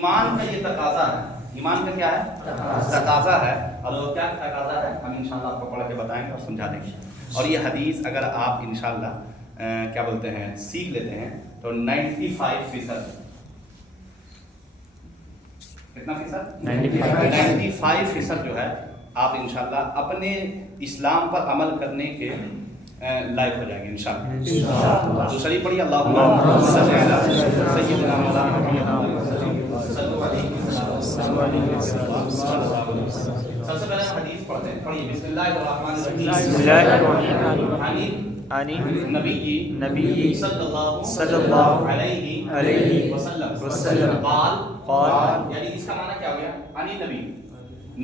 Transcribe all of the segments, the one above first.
ایمان کا یہ تقاضا ہے، ایمان کا کیا ہے؟ تقاضا ہے، اور وہ کیا تقاضا ہے ہم انشاءاللہ آپ کو پڑھ کے بتائیں گے اور سمجھا دیں گے. اور یہ حدیث اگر آپ انشاءاللہ کیا بولتے ہیں سیکھ لیتے ہیں تو 95% کتنا فیصد؟ 95% جو ہے آپ انشاءاللہ اپنے اسلام پر عمل کرنے کے لائق ہو جائیں گے انشاءاللہ. تو شریف پڑھیے اللہم صلی علی سیدنا محمد. سب سے پہلے ہم حدیث پڑھتے ہیں. پڑھیے بسم اللہ الرحمن الرحیم. نبی صلی اللہ علیہ وسلم قال، یعنی اس کا معنی کیا ہو گیا؟ عن نبی،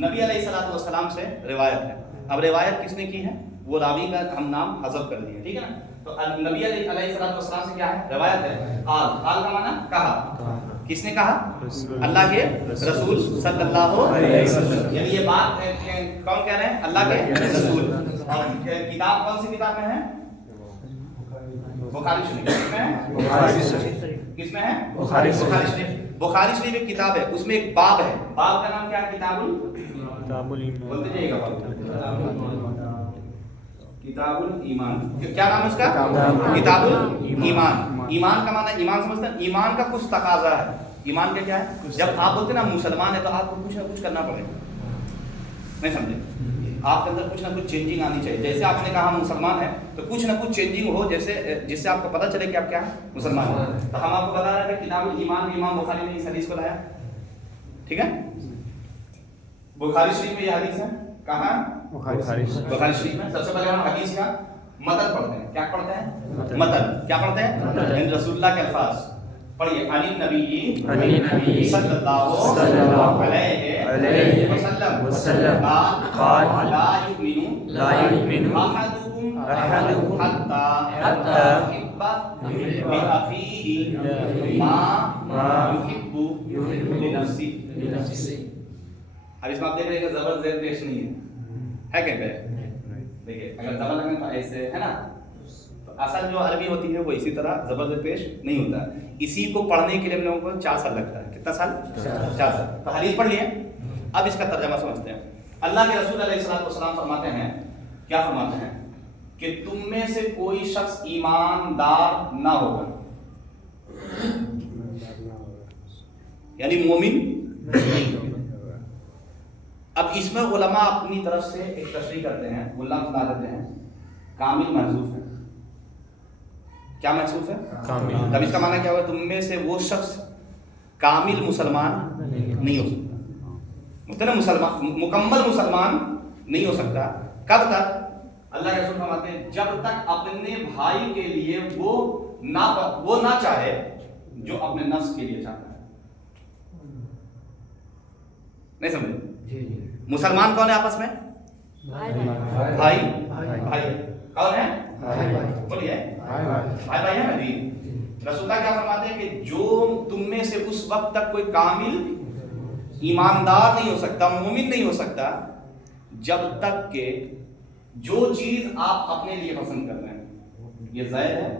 نبی علیہ السلام سے روایت ہے. اب روایت کس نے کی ہے وہ راوی کا ہم نام حذف کر دیے، ٹھیک ہے نا. تو نبی علیہ السلام سے کیا ہے؟ روایت ہے. قال کا معنی کہا. کس نے کہا؟ اللہ کے رسول صلی اللہ علیہ وسلم. یعنی یہ بات کون کہہ رہے ہیں؟ اللہ کے رسول. اور کتاب کون سی کتاب میں ہے؟ بخاری شریف. کس میں ہے؟ بخاری شریف. بخاری شریف ایک کتاب ہے، اس میں ایک باب ہے. باب کا نام کیا ہے؟ کتاب بولتے جائیے گا. کتاب الایمان. کیا نام ہے اس کا؟ کتاب الایمان. ایمان کا معنی ایمان سمجھتے ہیں؟ ایمان کا کچھ تقاضا ہے. ایمان کا کیا ہے؟ جب آپ بولتے ہیں نا مسلمان ہے تو آپ کو کچھ نہ کچھ کرنا پڑے گا. نہیں سمجھے؟ آپ کے اندر کچھ نہ کچھ چینجنگ آنی چاہیے. جیسے آپ نے کہا ہم مسلمان ہیں تو کچھ نہ کچھ چینجنگ ہو، جیسے جس سے آپ کو پتہ چلے کہ آپ کیا مسلمان ہیں. تو ہم آپ کو بتا رہے تھے کتاب الایمان میں امام بخاری نے اس حدیث کو لایا، ٹھیک ہے. بخاری شریف میں یہ حدیث ہے. کہاں؟ بخاری شریف میں. سب سے پہلے ہم حدیث کا متن پڑھتے ہیں. کیا پڑھتے ہیں؟ متن. کیا پڑھتے ہیں؟ رسول اللہ کے الفاظ. پڑھیے. عن النبی صلی اللہ علیہ وسلم قال لا یؤمن احدکم حتی یحب لأخیہ ما یحب لنفسہ. اب اس میں آپ دیکھ رہے ہیں کہ زبر زیر پیش نہیں ہے کہیں پہ؟ دیکھیں اگر زبر لگنے تو ایسے ہے نا، تو اصل جو عربی ہوتی ہے وہ اسی طرح زبر زیر پیش نہیں ہوتا. اسی کو پڑھنے کے لیے ہم لوگوں کو 4 سال لگتا ہے. کتنا سال؟ 4 سال. تو حدیث پڑھ لیے. اب اس کا ترجمہ سمجھتے ہیں. اللہ کے رسول علیہ السلام فرماتے ہیں، کیا فرماتے ہیں؟ کہ تم میں سے کوئی شخص ایماندار نہ ہوگا، یعنی مومن نہیں ہوگا. اب اس میں علماء اپنی طرف سے ایک تشریح کرتے ہیں، وہ لفظ لا دیتے ہیں کامل محذوف ہے. کیا محذوف ہے؟ کامل. اب اس کا معنی کیا ہوگا؟ تم میں سے وہ شخص کامل مسلمان نہیں ہو سکتا. مطلب مسلمان مکمل مسلمان نہیں ہو سکتا. کب تک؟ اللہ کے رسول فرماتے ہیں جب تک اپنے بھائی کے لیے وہ نہ چاہے جو اپنے نفس کے لیے چاہتا ہے. نہیں سمجھے؟ مسلمان کون ہے آپس میں؟ بھائی. کون ہے؟ بولیے. بھائی ہے نا جی. رسول اللہ کیا فرماتے ہیں کہ جو تم میں سے اس وقت تک کوئی کامل ایماندار نہیں ہو سکتا، مومن نہیں ہو سکتا، جب تک کہ جو چیز آپ اپنے لیے پسند کر رہے ہیں، یہ زید ہے،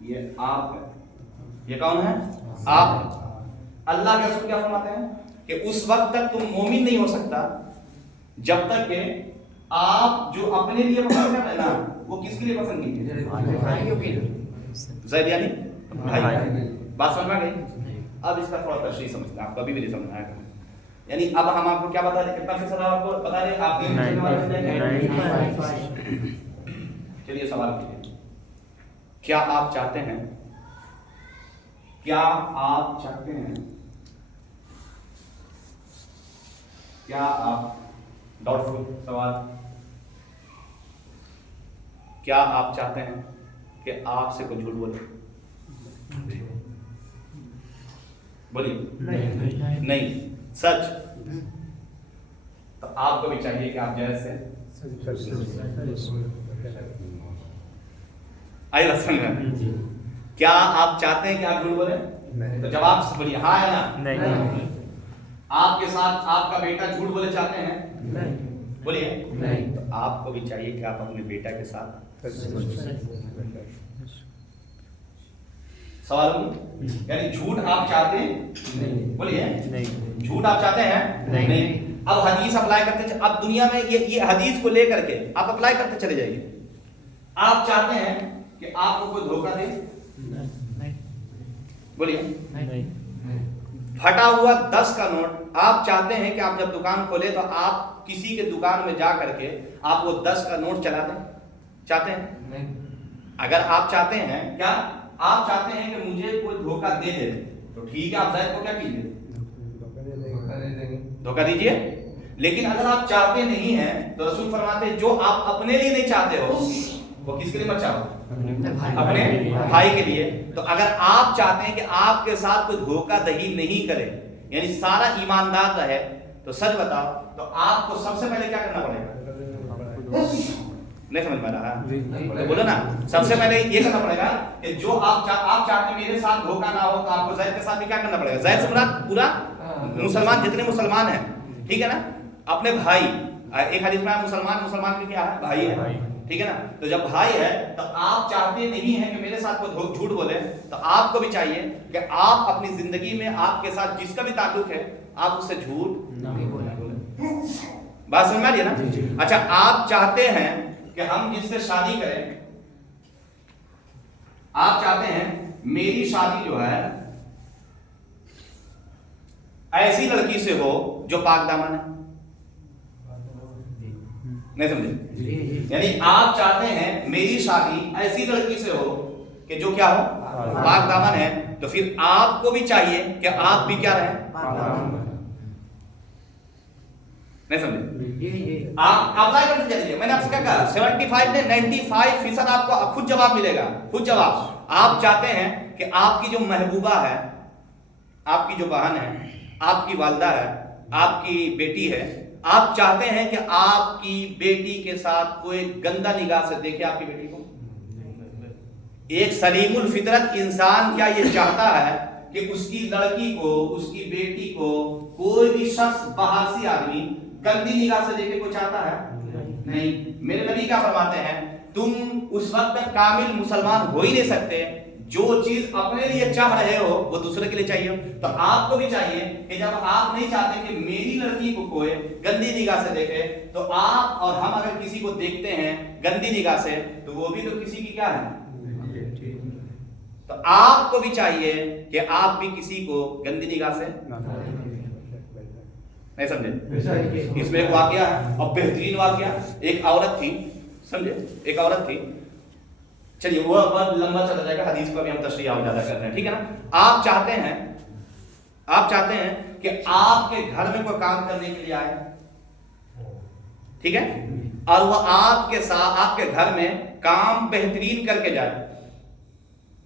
یہ آپ ہے، یہ کون ہے؟ آپ ہے. اللہ کے رسول کیا فرماتے ہیں کہ اس وقت تک تم مومن نہیں ہو سکتا جب تک کہ آپ جو اپنے لیے پسند کر رہے ہیں نا وہ کس کے لیے پسند کیجیے؟ زید یعنی بھائی. بات سمجھ میں گئی؟ اب اس کا تھوڑا تشریح سمجھتے ہیں. آپ کبھی بھی نہیں سمجھ آیا کریں. یعنی اب ہم آپ کو کیا بتا رہے؟ کتنا فیصد آپ کو بتا رہے؟ آپ چلیے سوال کیجیے. کیا آپ چاہتے ہیں کیا آپ ڈاؤٹ فل سوال، کیا آپ چاہتے ہیں کہ آپ سے کوئی جھوٹ بولے؟ بولیے. نہیں. سچ. تو آپ کو بھی چاہیے کہ آپ جائز سے آئی بات سمجھ میں. کیا آپ چاہتے ہیں کہ آپ جھوٹ بولیں؟ تو جواب سے بولیے ہاں یا نا. نہیں. آپ کے ساتھ آپ کا بیٹا جھوٹ بولے چاہتے ہیں؟ نہیں. بولیے. نہیں. تو آپ کو بھی چاہیے کہ آپ اپنے بیٹا کے ساتھ सवाल यानी झूठ आप चाहते हैं, बोलिए झूठ आप चाहते हैं नहीं। अब हदीस अप्लाई करते, अब दुनिया में ये हदीस को लेकर के आप अप्लाई करते चले जाइए। आप चाहते हैं कि आपको कोई धोखा दे? नहीं। बोलिए नहीं। फटा हुआ 10 का नोट आप चाहते हैं कि आप जब दुकान खोले तो आप किसी के दुकान में जा करके आप वो 10 का नोट चला दें? चाहते हैं? नहीं। अगर आप चाहते हैं, क्या आप चाहते हैं कि मुझे कोई धोखा दे दे, तो ठीक है, आप जायद को क्या कीजिए, धोखा दीजिए। लेकिन अगर आप चाहते नहीं हैं तो रसूल फरमाते हैं जो आप अपने लिए नहीं चाहते हो वो किसके लिए मत चाहो? अपने भाई के लिए। तो अगर आप चाहते हैं कि आपके साथ कोई धोखा दही नहीं करे, यानी सारा ईमानदार रहे, तो सच बताओ तो आपको सबसे पहले क्या करना पड़ेगा? नहीं समझ में रहा? तो बोलो ना, सबसे पहले ये करना पड़ेगा कि जो आप चाहते हैं मेरे साथ धोखा ना हो, तो आपको जैद के साथ भी क्या करना पड़ेगा? जैद से मुराद पूरा मुसलमान, जितने मुसलमान हैं, ठीक है ना, अपने भाई। एक हदीस में मुसलमान भी क्या है? भाई है, ठीक है ना। तो जब भाई है तो आप चाहते नहीं है कि मेरे साथ कोई झूठ बोले, तो आपको भी चाहिए कि आप अपनी जिंदगी में आपके साथ जिसका भी ताल्लुक है आप उससे झूठ नहीं बोले। बात समझ में आ रही है ना? अच्छा, आप चाहते हैं कि हम जिससे शादी करें, आप चाहते हैं मेरी शादी जो है ऐसी लड़की से हो जो पाक दामन है। नहीं समझे? यानी आप चाहते हैं मेरी शादी ऐसी लड़की से हो कि जो क्या हो? पाक दामन है। तो फिर आपको भी चाहिए कि आप भी क्या रहें? नहीं समझे? आप अप्लाई करते चलिए। मैंने आपसे क्या कहा? 75 ने 95% आपको खुद जवाब मिलेगा, खुद जवाब। आप चाहते हैं कि आपकी जो महबूबा है, आपकी जो बहन है, आपकी वालदा है, आपकी बेटी है, आप चाहते हैं कि आपकी बेटी के साथ कोई गंदा निगाह से देखे आपकी बेटी को? एक सलीमुल फितरत इंसान क्या ये चाहता है कि उसकी लड़की को, उसकी बेटी को कोई भी शख्स, बाहर से आदमी गंदी निगाह से देखे को चाहता है? नहीं। मेरे नबी क्या फरमाते हैं? तुम उस वक्त तक कामिल मुसलमान हो ही नहीं सकते जो चीज अपने लिए चाह रहे हो वो दूसरे के लिए चाहिए। तो आपको भी चाहिए कि जब आप नहीं चाहते कि मेरी लड़की को कोई गंदी निगाह से देखे, तो आप और हम अगर किसी को देखते हैं गंदी निगाह से, तो वो भी तो किसी की क्या है? तो आपको भी चाहिए कि आप भी किसी को गंदी निगाह से नहीं समझे? इसमें एक वाकया है और बेहतरीन वाकया। एक औरत थी, समझे, एक औरत थी। चलिए वो बहुत लंबा चला जाएगा, हदीस को भी हम तशरीह और ज्यादा करते हैं, ठीक है ना। आप चाहते हैं कि आपके घर में कोई काम करने के लिए आए, ठीक है, और वो आपके साथ आपके घर में काम बेहतरीन करके जाए,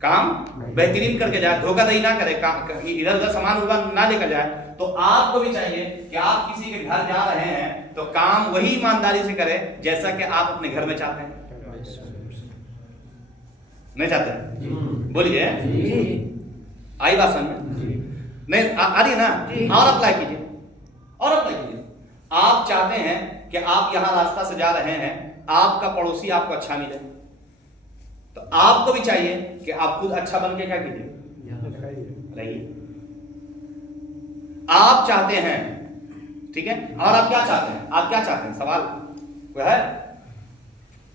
काम बेहतरीन करके जाए, धोखाधड़ी ना करे, इधर उधर सामान ना लेकर जाए। तो आपको भी चाहिए कि आप किसी के घर जा रहे हैं तो काम वही ईमानदारी से करे जैसा कि आप अपने घर में चाहते हैं। नहीं चाहते? बोलिए, आई बात समझ में? नहीं आ रही है ना? और अप्लाई कीजिए, और अप्लाई कीजिए। आप चाहते हैं कि आप यहां रास्ता से जा रहे हैं, आपका पड़ोसी आपको अच्छा मिले, तो आपको भी चाहिए कि आप खुद अच्छा बन के क्या कीजिए, रहिए। आप चाहते हैं, ठीक है, और आप क्या चाहते हैं? आप क्या चाहते हैं? सवाल वो है,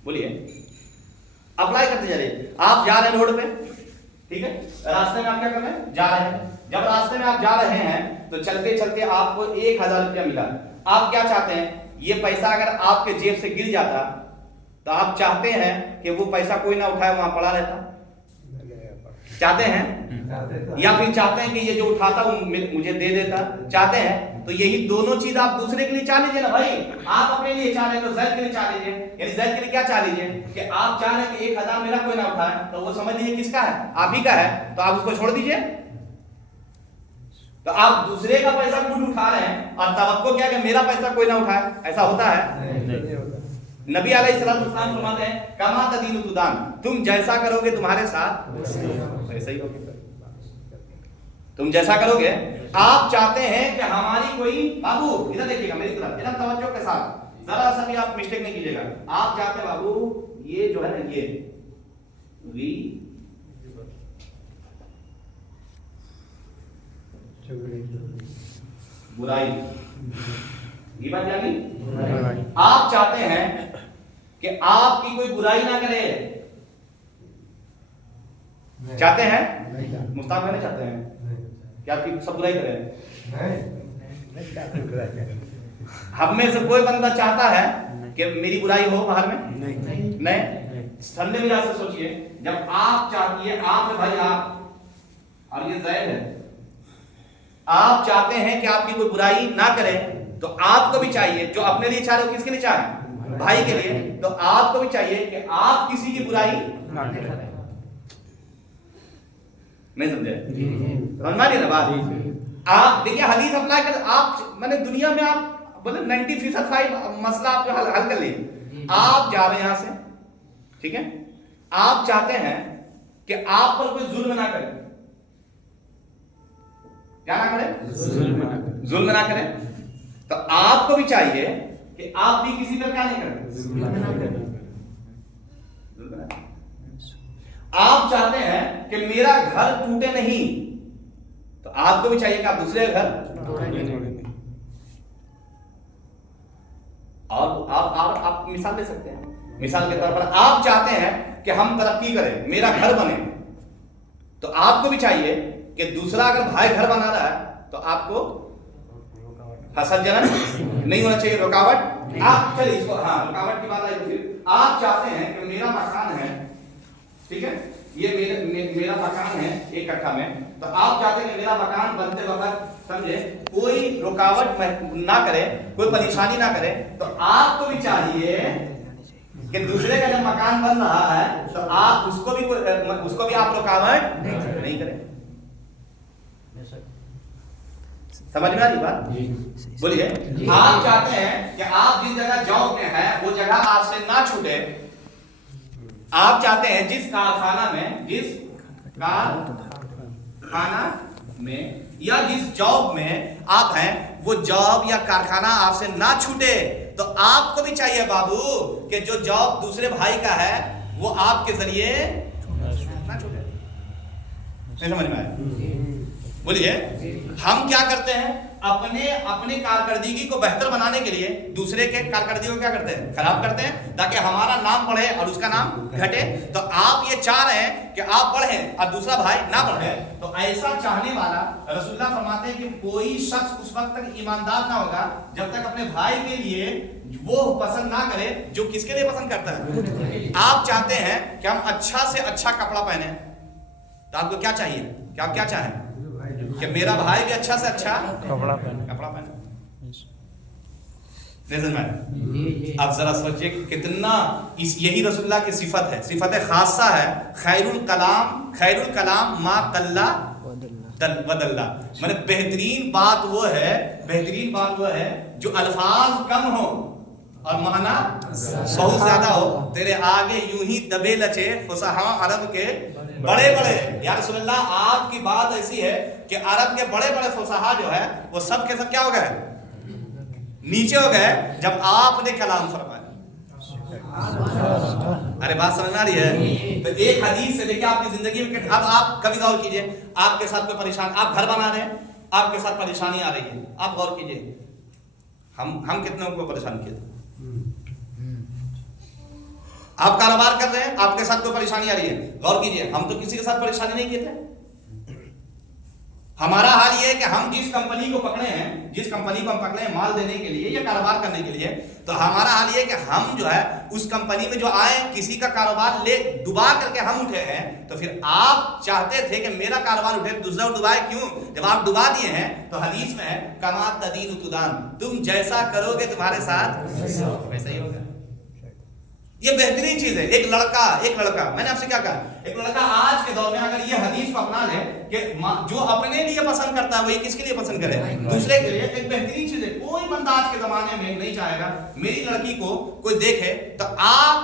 बोलिए। अप्लाई करते जाइए। आप जा रहे हैं रोड पे, ठीक है, रास्ते में आप क्या कर रहे हैं? जा रहे हैं। जब रास्ते में आप जा रहे हैं तो चलते चलते आपको 1000 रुपया मिला। आप क्या चाहते हैं? ये पैसा अगर आपके जेब से गिर जाता तो आप चाहते हैं कि वो पैसा कोई ना उठाए, वहां पड़ा रहता? चाहते हैं? या फिर चाहते हैं कि ये जो उठाता वो मुझे दे देता? चाहते हैं? तो यही दोनों चीज आप दूसरे के लिए चाह लीजिए ना भाई। आप अपने लिए चाह रहे हैं तो ज़ैद के लिए चाह लीजिए। यानी ज़ैद के लिए क्या चाह लीजिए कि आप चाह रहे हैं कि 1000 मेरा कोई ना उठाए, तो वो समझ लीजिए किसका है? आप ही का है, तो आप उसको छोड़ दीजिए। तो आप दूसरे का पैसा खुद उठा रहे हैं और तवक्को क्या कि मेरा पैसा कोई ना उठाए, ऐसा होता है? नबी अलैहिस्सलाम फरमाते हैं कमा तदीनु तुदान, तुम जैसा करोगे तुम्हारे साथ वैसा ही होगा। तुम जैसा करोगे। आप चाहते हैं कि हमारी कोई, बाबू इधर देखिएगा मेरी तरफ, इधर तवज्जो के साथ, जरा सा भी आप मिस्टेक नहीं कीजिएगा। आप चाहते हैं बाबू ये जो है ना, ये बुराई, गीबत यानी आप चाहते हैं कि आपकी कोई बुराई ना करे, चाहते हैं? मुस्ताक भाई नहीं चाहते हैं कि आपकी सब बुराई करें? हम में से कोई बंदा चाहता है कि मेरी बुराई हो बाहर में? नहीं। ठंडे मिजाज से सोचिए, जब आप चाहती है, आप है भाई आप, और ये ज़ैद है, आप चाहते हैं कि आपकी कोई बुराई ना करे, तो आपको भी चाहिए, जो अपने लिए चाह रहे हो किसके लिए चाहे? भाई के लिए। तो आपको भी चाहिए कि आप किसी की बुराई ना करें। नहीं समझे? समझ मानिए ना बात। आप देखिए हदीस अप्लाई कर, आप मैंने दुनिया में आप बोले 90% मसला आप हल कर लिए। आप जा रहे हैं यहां से, ठीक है, आप चाहते हैं कि आप पर कोई जुल्म ना करे, क्या ना करे? जुल्म ना करे। तो आपको भी चाहिए कि आप भी किसी पर क्या नहीं करें? आप चाहते हैं कि मेरा घर टूटे नहीं, तो आपको भी चाहिए कि आप दूसरे का घर और आप मिसाल ले सकते हैं। मिसाल के तौर पर आप चाहते हैं कि हम तरक्की करें, मेरा घर बने, तो आपको भी चाहिए कि दूसरा अगर भाई घर बना रहा है तो आपको हसद जलन नहीं होना चाहिए, रुकावट। आप चलिए इसको, हाँ रुकावट की बात आई तो फिर आप चाहते हैं कि मेरा मकान है, ठीक है, ये मेरा मकान है एक कट्ठा में, तो आप चाहते हैं कि मेरा मकान बनते वक्त समझे कोई रुकावट ना करे, कोई परेशानी ना करे, तो आपको भी चाहिए कि दूसरे का जब मकान बन रहा है तो आप उसको भी आप रुकावट नहीं करें। समझ में आ रही बात? बोलिए। आप चाहते हैं कि आप जिस जगह जॉब में है वो जगह आपसे ना छूटे। आप चाहते हैं जिस कारखाना में या जिस जॉब में आप हैं वो जॉब या कारखाना आपसे ना छूटे, तो आपको भी चाहिए बाबू कि जो जॉब दूसरे भाई का है वो आपके जरिए ना छूटे। नहीं समझ में आया? बोलिए। हम क्या करते हैं, अपने कारकर्दगी को बेहतर बनाने के लिए दूसरे के कारकर्दगी को क्या करते हैं? खराब करते हैं, ताकि हमारा नाम बढ़े और उसका नाम घटे। तो आप ये चाह रहे हैं कि आप बढ़े और दूसरा भाई ना बढ़े, तो ऐसा चाहने वाला रसूलुल्लाह फरमाते हैं कि कोई शख्स उस वक्त तक ईमानदार ना होगा जब तक अपने भाई के लिए वो पसंद ना करे जो किसके लिए पसंद करता है। आप चाहते हैं कि हम अच्छा से अच्छा कपड़ा पहने, तो आपको क्या चाहिए कि आप क्या चाहें कि मेरा भाई भी अच्छा से अच्छा कपड़ा पहने। अब जरा सोचिए कितना यही रसूलुल्लाह की सिफत है, सिफत खासा है। खैरुल कलाम मा कल्ला वदल्ला, माने बेहतरीन बात वो है जो अल्फाज कम हो और माना बहुत ज्यादा हो। तेरे आगे यूं ही दबे लचे फुसहा अरब के बड़े बड़े। या रसूलुल्लाह आपकी बात ऐसी है कि अरब के बड़े बड़े फुसहा जो है वो सब के सब क्या हो गए? नीचे हो गए जब आपने कलाम फरमाया। अरे बात समझ में आ रही है? तो एक हदीस से देखिए आपकी जिंदगी में। अब आप कभी गौर कीजिए, आपके साथ कोई परेशान, आप घर बना रहे हैं, आपके साथ परेशानी आ रही है, आप गौर कीजिए हम कितनों को परेशान किए थे। आप कारोबार कर रहे हैं, आपके साथ कोई परेशानी आ रही है, गौर कीजिए हम तो किसी के साथ परेशानी नहीं किए थे। हमारा हाल ये है कि हम जिस कंपनी को पकड़े हैं माल देने के लिए या कारोबार करने के लिए, तो हमारा हाल ये है कि हम जो है उस कंपनी में जो आए किसी का कारोबार ले डुबा करके हम उठे हैं। तो फिर आप चाहते थे कि मेरा कारोबार उठे, दूसरा डुबाए क्यों? जब आप डुबा दिए हैं तो हदीस में है कमा तदीन तुदान, तुम जैसा करोगे तुम्हारे साथ वैसा ही होगा। ये बेहतरीन चीज है। एक लड़का मैंने आपसे क्या कहा, एक लड़का आज के दौर में अगर ये हदीस को अपना ले कि जो अपने लिए पसंद करता है वही किसके लिए पसंद करे? दूसरे के लिए। एक बेहतरीन चीज है। कोई बंदा आज के जमाने में नहीं चाहेगा मेरी लड़की को कोई देखे। तो आप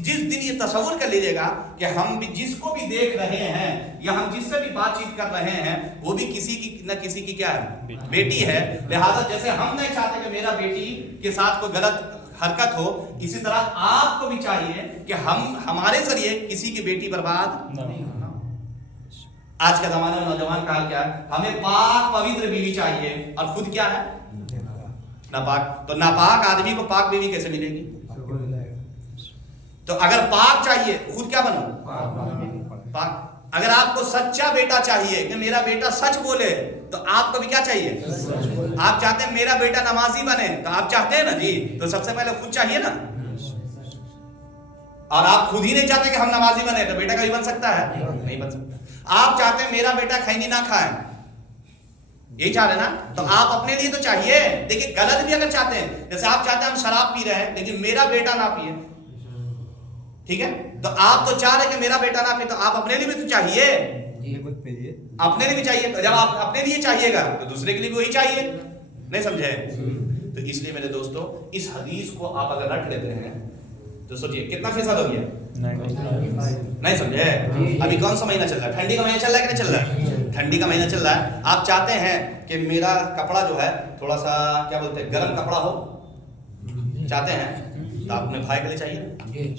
जिस दिन ये तस्वुर कर लीजिएगा कि हम भी जिसको भी देख रहे हैं या हम जिससे भी बातचीत कर रहे हैं वो भी किसी की न किसी की क्या है? बेटी है। लिहाजा जैसे हम नहीं चाहते कि मेरा बेटी के साथ कोई गलत हरकत हो, इसी तरह आपको भी चाहिए कि हम हमारे जरिए किसी की बेटी बर्बाद नहीं होना। آج کے زمانے میں نوجوان کا حال کیا ہے؟ ہمیں پاک پوتر بیوی چاہیے اور خود کیا ہے؟ ناپاک. تو ناپاک آدمی کو پاک بیوی کیسے ملے گی؟ تو اگر پاک چاہیے خود کیا بنو؟ پاک. اگر آپ کو سچا بیٹا چاہیے کہ میرا بیٹا سچ بولے تو آپ کو بھی کیا چاہیے؟ آپ چاہتے ہیں میرا بیٹا نمازی بنے تو آپ چاہتے ہیں نا جی، تو سب سے پہلے خود چاہیے نا. اور آپ خود ہی نہیں چاہتے کہ ہم نمازی بنے تو بیٹا کبھی بن سکتا ہے؟ نہیں بن سکتا. آپ چاہتے ہیں میرا بیٹا کھینی نہ کھائے، یہی چاہ رہے نا، تو آپ اپنے لیے تو چاہیے. دیکھیں غلط بھی اگر چاہتے ہیں، جیسے آپ چاہتے ہیں ہم شراب پی رہے ہیں لیکن میرا بیٹا نہ پیے، ٹھیک ہے، تو آپ تو چاہ رہے کہ میرا بیٹا نہ پیے، تو آپ اپنے لیے بھی تو چاہیے، اپنے لیے بھی چاہیے. تو جب آپ اپنے لیے چاہیے گا تو دوسرے کے لیے بھی وہی چاہیے. نہیں سمجھے؟ تو اس لیے میرے دوستو اس حدیث کو آپ اگر رکھ لیتے ہیں تو سوچئے کتنا فیصد ہو گیا؟ نہیں سمجھے؟ ابھی کون سا مہینہ چل رہا ہے؟ ٹھنڈی کا مہینہ چل رہا ہے کہ نہیں چل رہا ہے؟ ٹھنڈی کا مہینہ چل رہا ہے. آپ چاہتے ہیں کہ میرا کپڑا جو ہے تھوڑا سا کیا بولتے ہیں گرم کپڑا ہو، چاہتے ہیں، تو آپ اپنے بھائی کے لیے چاہیے.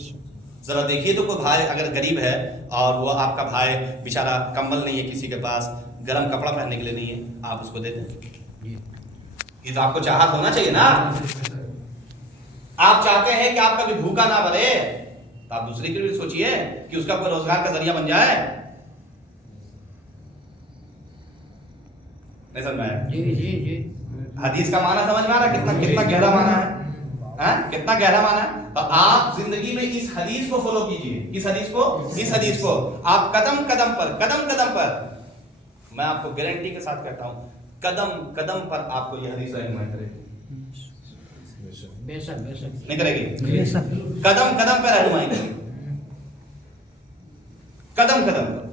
ذرا دیکھیے تو کوئی بھائی اگر غریب ہے اور وہ آپ کا بھائی بیچارہ کمبل نہیں ہے، کسی کے پاس گرم کپڑا پہننے کے لیے نہیں ہے، آپ اس کو دے دیں. یہ تو آپ کو چاہت ہونا چاہیے نا. آپ چاہتے ہیں کہ آپ کبھی بھوکا نہ مرے تو آپ دوسرے کے لیے سوچئے کہ اس کا کوئی روزگار کا ذریعہ بن جائے. نہیں سمجھ میں؟ جی. حدیث کا معنی سمجھ میں آ رہا ہے کتنا گہرا معنی ہے؟ کتنا گہرا معنی ہے. تو آپ زندگی میں اس حدیث کو فالو کیجئے. اس حدیث کو آپ قدم قدم پر میں آپ کو گارنٹی کے ساتھ کہتا ہوں قدم قدم پر آپ کو یہ حدیث رہنمائی کرے گی. نہیں کرے گی؟ قدم قدم پر رہنمائی کرے گی. قدم قدم پر.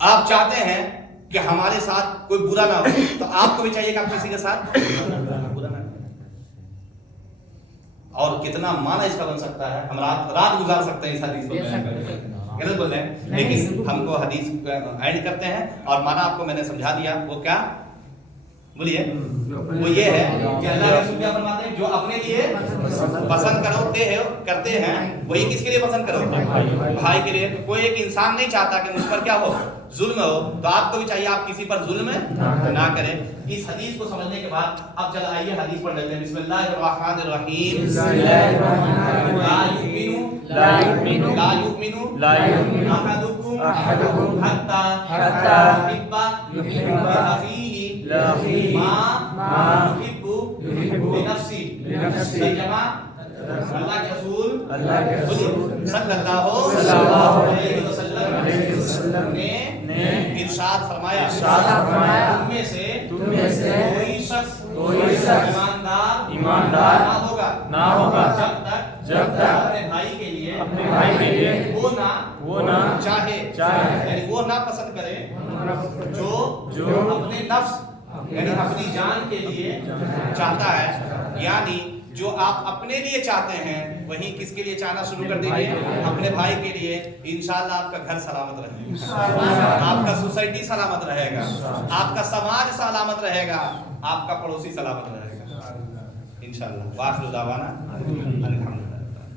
آپ چاہتے ہیں کہ ہمارے ساتھ کوئی برا نہ ہو تو آپ کو بھی چاہیے کہ آپ کسی کے ساتھ برا نہ ہو. اور کتنا معنی اس کا بن سکتا ہے، ہم رات گزار سکتے ہیں اس حدیث کو بیان کرنے میں. غلط بول رہے ہیں، لیکن ہم کو حدیث اینڈ کرتے ہیں اور معنی آپ کو میں نے سمجھا دیا. وہ کیا بولیے؟ وہ یہ ہے کہ اللہ کے رسول کیا فرماتے ہیں، جو اپنے لیے پسند کرتے ہیں وہی کس کے لیے پسند کرو؟ بھائی کے لیے. کوئی ایک انسان نہیں چاہتا کہ مجھ پر کیا ہو؟ ظلم ہو. تو آپ کو بھی چاہیے آپ کسی پر ظلم نہ کریں. اس حدیث کو سمجھنے کے بعد اب چل آئیے حدیث پڑھ لیتے ہیں. بسم اللہ الرحمن الرحیم. لا یؤمن احدکم حتی یحب لأخیہ ما یحب لنفسہ. ترجمہ اللہ کے رسول صلی اللہ علیہ وسلم نے ارشاد فرمایا تم میں سے کوئی شخص ایماندار نہ ہوگا جب تک اپنے بھائی کے لیے وہ نہ چاہے، یعنی وہ نہ پسند کرے جو اپنے نفس یعنی اپنی جان کے لیے چاہتا ہے. یعنی جو آپ اپنے لیے چاہتے ہیں وہی کس کے لیے چاہنا شروع کر دیجئے؟ اپنے بھائی کے لیے. انشاءاللہ آپ کا گھر سلامت رہے گا، آپ کا سوسائٹی سلامت رہے گا، آپ کا سماج سلامت رہے گا، آپ کا پڑوسی سلامت رہے گا انشاءاللہ. واخر دعوانا الحمدللہ.